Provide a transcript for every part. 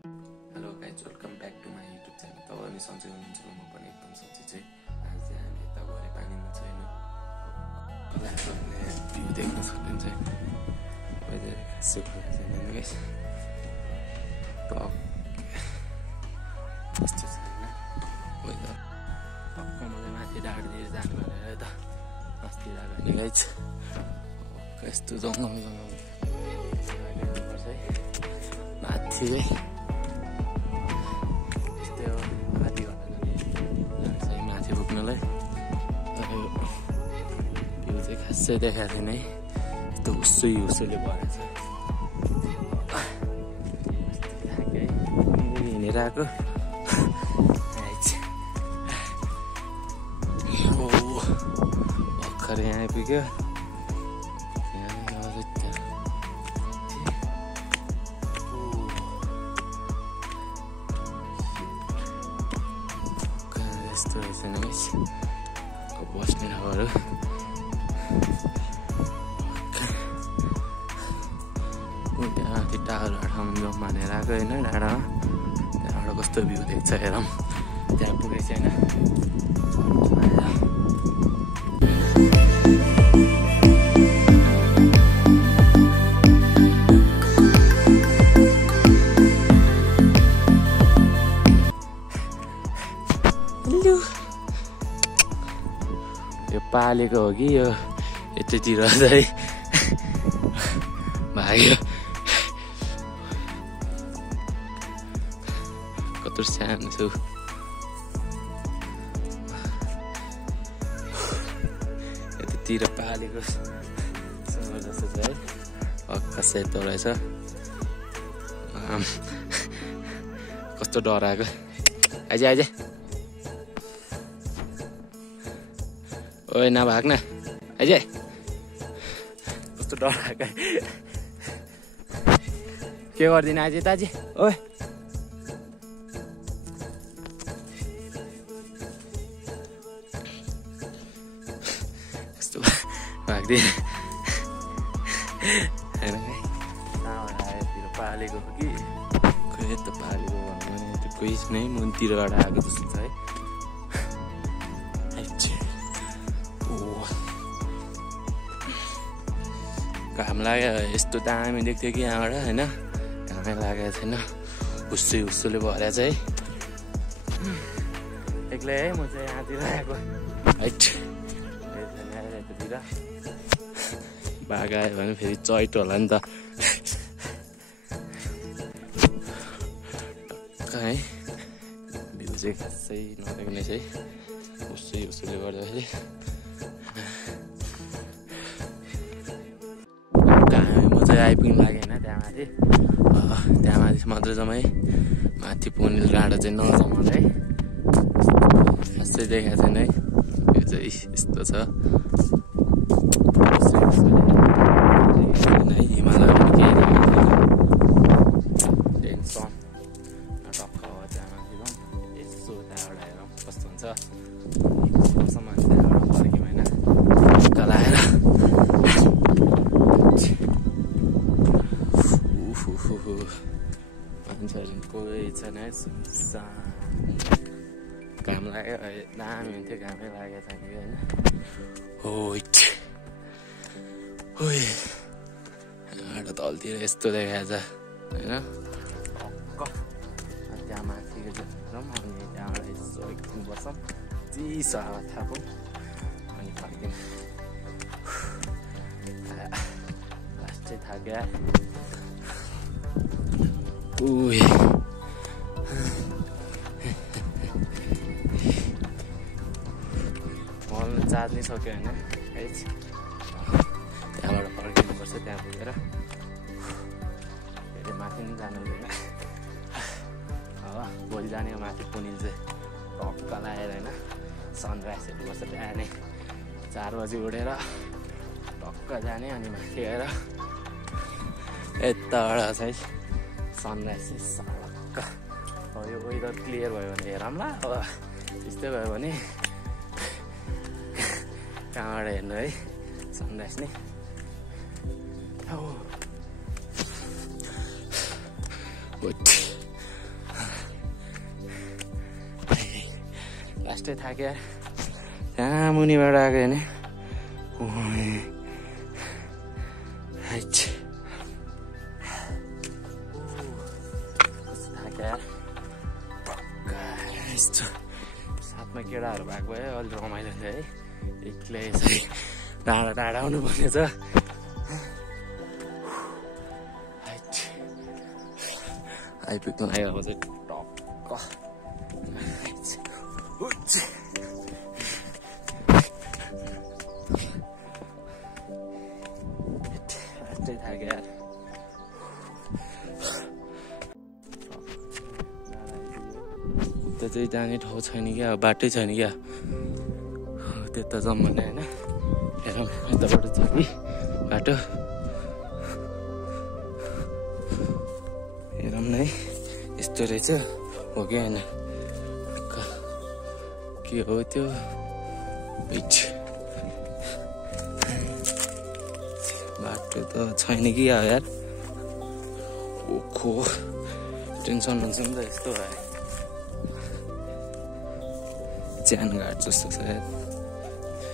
Hello guys, welcome back to my YouTube channel. तपाईँ सन्चै हुनुहुन्छ? म पनि एकदम सन्चै चाहिँ। आज चाहिँ हामी यता भरे पानीमा छैन भ्यू देख्न सक्नुहुन्छ। वेदर खासै खुला छैन गाइस, यस्तो छैन वेदर। टक्क मलाई माथि डाँडातिर जानु भनेर यता अस्ति गएको नि गाइस। यस्तो जङ्गल हेर्नुपर्छ है माथि है। माथि पुग्नलाई भ्यू चाहिँ खासै देखाएको थिएन है। यस्तो हुस्सैले भरेछ। हिँडेर आएको भर्खर यहाँ आइपुग्यो। यस्तो रहेछ नि बस्ने ठाउँहरू। त्यहाँ टावर ठाउँमा जाउँ भनेर आएको होइन डाँडामा। त्यहाँबाट कस्तो भ्यू देख्छ हेरौँ। त्यहाँ पुगेको छैन। यो पालेको हो कि यो यतातिर चाहिँ भाग्यो। कत्रो सानो छु। यतातिर पालेको जस्तो छ है। अक्कास यस्तो रहेछ। कस्तो डराएको। आइज आइज ओए नभाग्न आइज। कस्तो डराएको के गर्दिनँ आज ताजी। ओए कस्तो भाग्दिन होइन यतातिर पालेको हो कि खोइ यस्तो पालेको भन्नु भने त्यो कोही नै मुनतिरबाट आएको जस्तो छ है। घाम लाग्यो यस्तो दामी देख्थ्यो कि यहाँबाट होइन। घामै लागेको छैन। हुस्सोले भरेको छ है। एक्लै है म चाहिँ यहाँतिर आएको हाइट यतातिर। बाघ आयो भने फेरि चैट होला नि त टक्क है। भ्यू चाहिँ खासै नदेख्ने है हुस्सोले गर्दाखेरि। आइपुग्नु लाग्यो होइन त्यहाँ माथि मात्र जाउँ है। माथि पुग्ने डाँडा चाहिँ नजाउँ है। खासै देखाएको छैन है। यो चाहिँ यस्तो छ हिमालय टेन्सन टक्क हो त्यहाँ माथि जाउँ। यसो त्यहाँबाट हेरौँ कस्तो हुन्छ। त्यहाँबाट फर्क्यौँ होइन टक्क लगाएर। मान्छेहरू कोही छैन है। घाम लाग्यो दामी हुन्थ्यो। घामै लागेको छैन कि होइन। यहाँबाट तलतिर यस्तो देखाएको छ होइन। टक्क त्यहाँ माथिको जाउँ अनि त्यहाँबाट यसो एकछिन बस्छौँ। चिसो हावा थापौँ अनि फर्क्यौँ। लास्टै थाक्यो। मल चार्ज नै सक्यो होइन। त्यहाँबाट फर्किनुपर्छ। त्यहाँ पुगेर फेरि माथि पनि जानु हुँदैन। अब भोलि जाने माथि पुनिल चाहिँ टक्क लगाएर होइन सनराइज हेर्नुपर्छ। बिहानै 4 बजी उठेर टक्क जाने अनि माथि गएर यताबाट चाहिँ सनराइज चाहिँ सलक्क। अब यो वेदर क्लियर भयो भने हेरौँला। अब त्यस्तै भयो भने कहाँबाट हेर्नु है सनराइज नै। लास्टै थाक्यो त्यहाँ मुनिबाट आएको होइन थाक्यो साथमा केटाहरू भएको भए अलि रमाइलो थियो है एक्लै यसरी टाढा टाढा आउनु पर्ने छ आइपुग्नु लाग्यो अब चाहिँ टक्क थाक्यो यार त्यो चाहिँ जाने ठाउँ छैन क्या बाटै छैन क्या त्यता जाउँ भने होइन हेरौँ यताबाट छ कि बाटो हेरौँ न है यस्तो रहेछ हो कि होइन के हो त्यो बाटो त छैन कि यार ओखो टेन्सन हुन्छ नि त यस्तो भयो ज्यान घाट जस्तो छ यार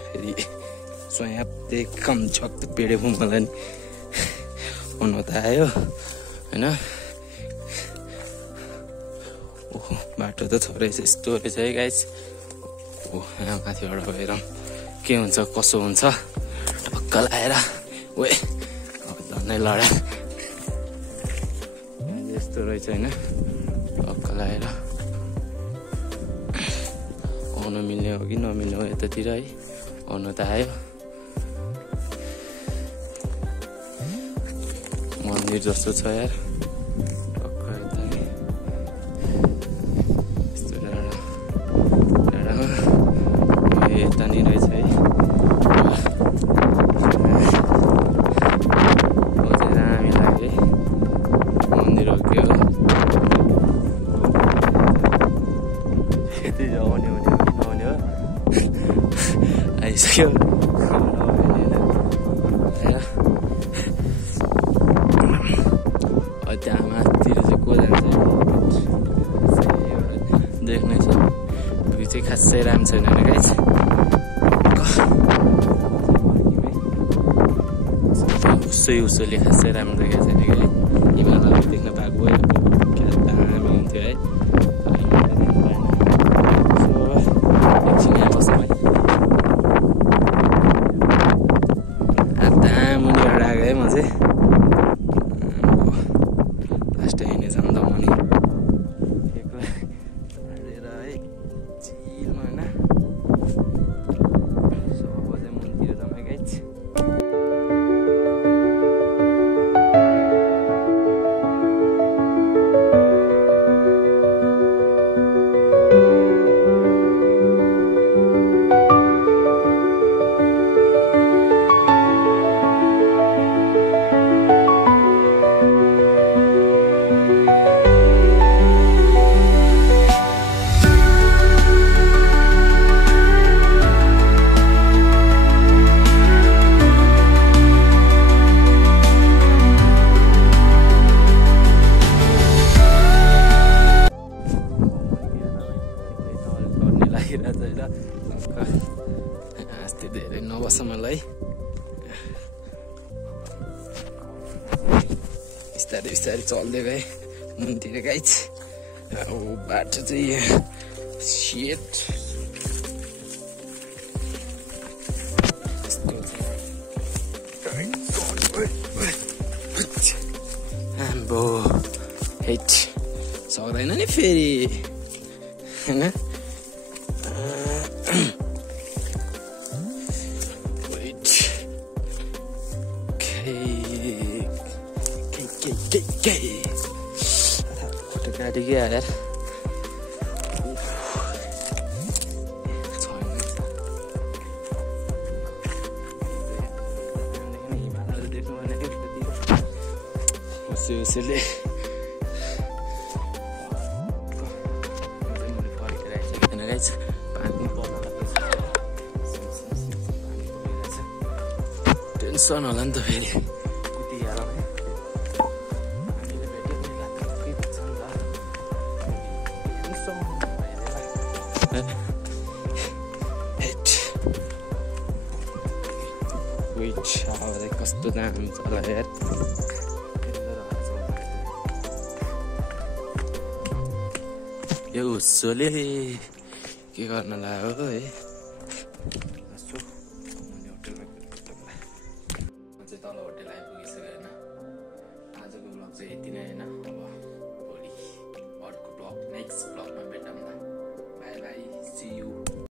फेरि स्वयं कम छक्क पेडे पो मलाई नि हुनु त आयो होइन ओहो बाटो त छोडेछ यस्तो रहेछ है गाइस ओ यहाँ माथिबाट हेरौँ के हुन्छ कसो हुन्छ टक्क लाएर ओए अब झन्डै लडा यस्तो रहेछ होइन टक्क लाएर आउनु मिल्ने हो कि नमिल्ने हो यतातिर है आउनु त आयो मन्दिर जस्तो छ यार टक्क यता यस्तो डाँडामा यता नि रहेछ है अझै दामी लाग्यो है मन्दिर हो के हो यति आउने हो नआउने हो आइसक्यो त्यहाँ माथितिर चाहिँ को जान्छ देख्नै छ भ्यू चाहिँ खासै राम्रो छैन गाइस उसैले खासै राम्रो देखेको छैन कि है हिमालहरू देख्न पाएको भए क्या दामी हुन्थ्यो है एकछिन यहाँ बसौँ है मुनिबाट आएको है म चाहिँ लास्ट हिँड्ने छ नि त मुनि हालेर है चिलमा होइन सब चाहिँ मुनितिर जम्मै गाइस अस्ति धेरै नबस मलाई बिस्तारै बिस्तारै चल्दै गएँ मुनितिर गाइस बाटो चाहिँ यहाँ सेट आम्बो हेट सक्दैन नि फेरि होइन फोटो काटेको यार हिमालहरू देख्नु भनेको उसले फर्किरहेको छ पानी पर्न टेन्सन होला नि त फेरि वेट अब कस्तो दाम छ होला यार यो उसोले के गर्न लाग्यो है होटलमा चाहिँ तल होटल आइपुगिसक्यो होइन आजको ब्लग चाहिँ यति